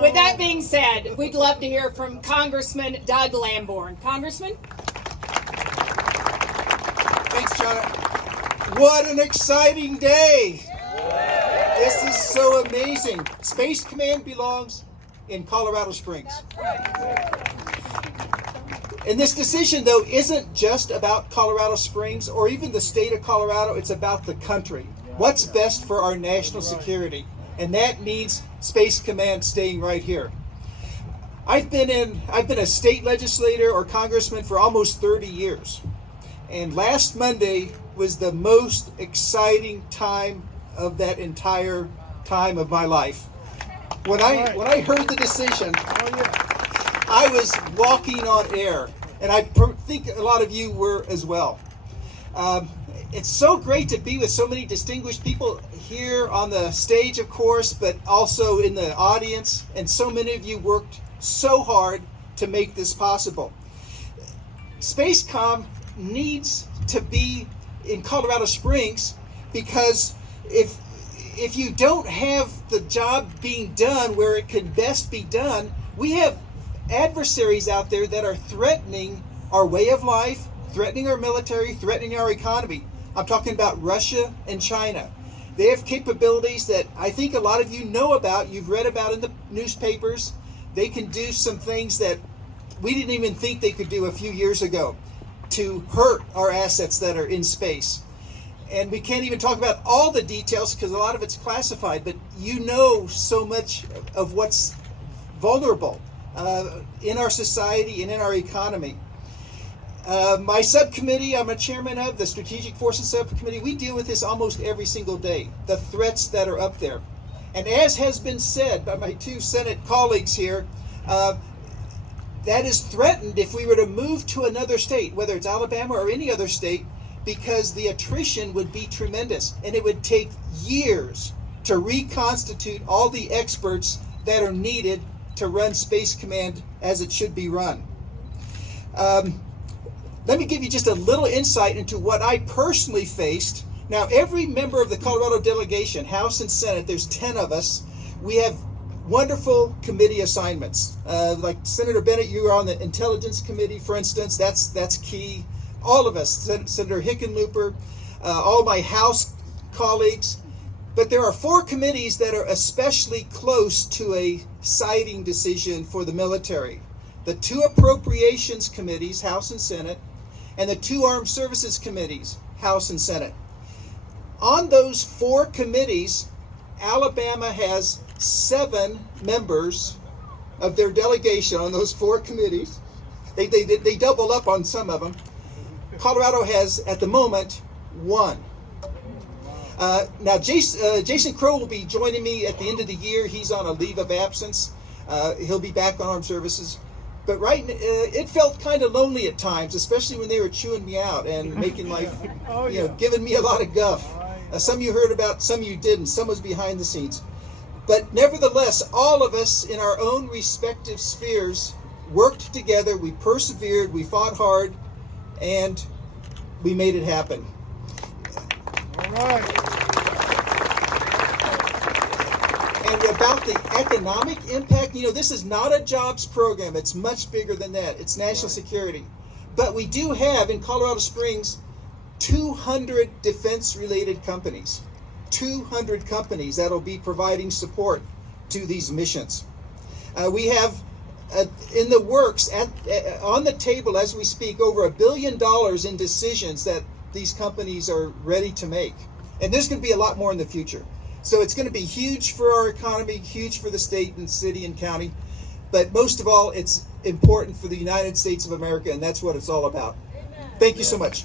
With that being said, we'd love to hear from Congressman Doug Lamborn. Congressman? Thanks, John. What an exciting day! This is so amazing. Space Command belongs in Colorado Springs. And this decision, though, isn't just about Colorado Springs or even the state of Colorado. It's about the country. What's best for our national security? And that means Space Command staying right here. I've been a state legislator or congressman for almost 30 years. And last Monday was the most exciting time of that entire time of my life. When I heard the decision, I was walking on air, and I think a lot of you were as well. It's so great to be with so many distinguished people here on the stage, of course, but also in the audience, and so many of you worked so hard to make this possible. SpaceCom needs to be in Colorado Springs because if you don't have the job being done where it can best be done, we have adversaries out there that are threatening our way of life, threatening our military, threatening our economy. I'm talking about Russia and China. They have capabilities that I think a lot of you know about, you've read about in the newspapers. They can do some things that we didn't even think they could do a few years ago to hurt our assets that are in space. And we can't even talk about all the details because a lot of it's classified, but you know so much of what's vulnerable in our society and in our economy. My subcommittee, I'm a chairman of the Strategic Forces Subcommittee. We deal with this almost every single day, the threats that are up there. And as has been said by my two Senate colleagues here, that is threatened if we were to move to another state, whether it's Alabama or any other state, because the attrition would be tremendous. And it would take years to reconstitute all the experts that are needed to run Space Command as it should be run. Let me give you just a little insight into what I personally faced. Now, every member of the Colorado delegation, House and Senate, there's 10 of us, we have wonderful committee assignments. Like Senator Bennett, you were on the Intelligence Committee, for instance. That's key. All of us, Senator Hickenlooper, all my House colleagues. But there are 4 committees that are especially close to a siting decision for the military. The 2 appropriations committees, House and Senate, and the 2 armed services committees, House and Senate. On those 4 committees, Alabama has 7 members of their delegation on those 4 committees. They double up on some of them. Colorado has, at the moment, 1. Now, Jason Crow will be joining me at the end of the year. He's on a leave of absence. He'll be back on armed services. But it felt kind of lonely at times, especially when they were chewing me out and making life, giving me a lot of guff. Some you heard about, some you didn't. Some was behind the scenes. But nevertheless, all of us in our own respective spheres worked together. We persevered. We fought hard. And we made it happen. All right. And about the economic impact, this is not a jobs program. It's much bigger than that. It's national security. But we do have in Colorado Springs 200 defense-related companies. 200 companies that will be providing support to these missions. We have in the works, on the table as we speak, over $1 billion in decisions that these companies are ready to make. And there's going to be a lot more in the future. So it's going to be huge for our economy, huge for the state and city and county. But most of all, it's important for the United States of America, and that's what it's all about. Thank you so much.